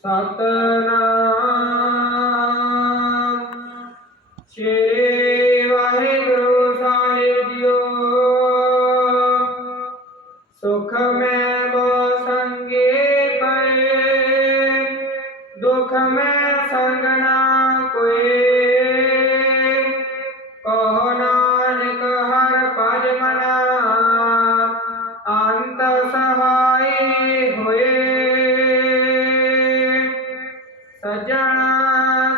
ਸਤਨਾਮ। ਸ੍ਰੀ ਵਾਹਿਗੁਰੂ ਸਾਹਿਬ ਜੀਓ। ਸੁਖ ਮੈਂ ਬੋ ਸੰਗੇ ਪਏ ਦੁਖ ਮੈਂ ਸੰਗ ਨਾ ਕੋਏ ਕਹੋ ਨਾਨਕ ਹਰ ਭਜ ਮਨਾ। ਅੰਤ ਸਹਾਈ ਹੋਏ। ਸਜਣ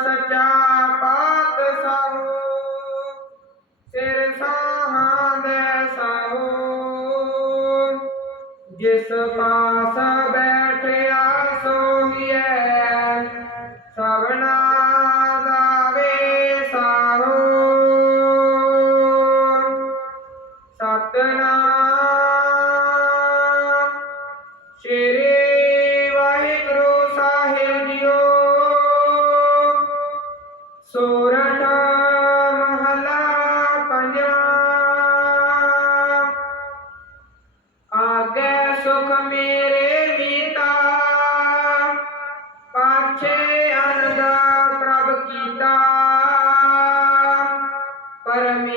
ਸਚਾ ਪਾਤ ਸਾਹੂ ਸਿਰ ਸਾਹਾਂ ਦੇ ਸਾਹੂ। ਜਿਸ ਪਾਸ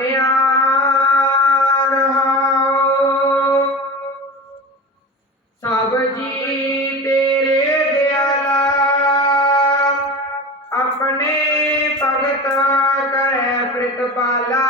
ਨਿਰੰਤਰ ਰਹਾਉ ਸਭ ਜੀ ਤੇਰੇ ਦਿਆਲਾ ਆਪਣੇ ਭਗਤ ਕਰੈ ਪ੍ਰਿਤਪਾਲਾ।